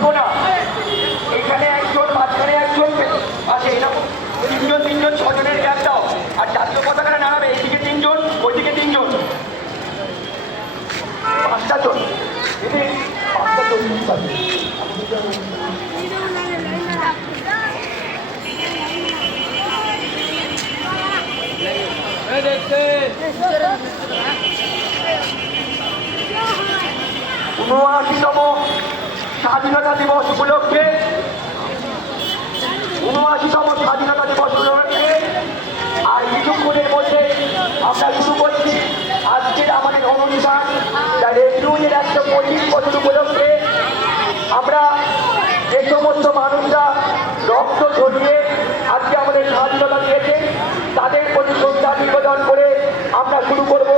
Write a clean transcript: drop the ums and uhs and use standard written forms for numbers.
দেখো না, এখানে একজন, মাঝখানে একজন আছে, এরকম তিনজন তিনজন, ছজনের গ্যাপ দাও। আর জাতীয় পতাকাটা নামাবে, এইদিকে তিনজন, ওইদিকে তিনজন, পাঁচটা জন, দিদি পাঁচটা জন থাকবে। ঊনআশিতম স্বাধীনতা দিবস উপলক্ষে, আর কিছুক্ষণের মধ্যে আমরা শুরু করছি আজকের আমাদের অনুষ্ঠান। রেভিনিউয়ের 125 বছর উপলক্ষে আমরা যে সমস্ত মানুষরা রক্ত ঝরিয়ে আজকে আমাদের স্বাধীনতা দিয়েছে তাদের প্রতি শ্রদ্ধা নিবেদন করে আমরা শুরু করব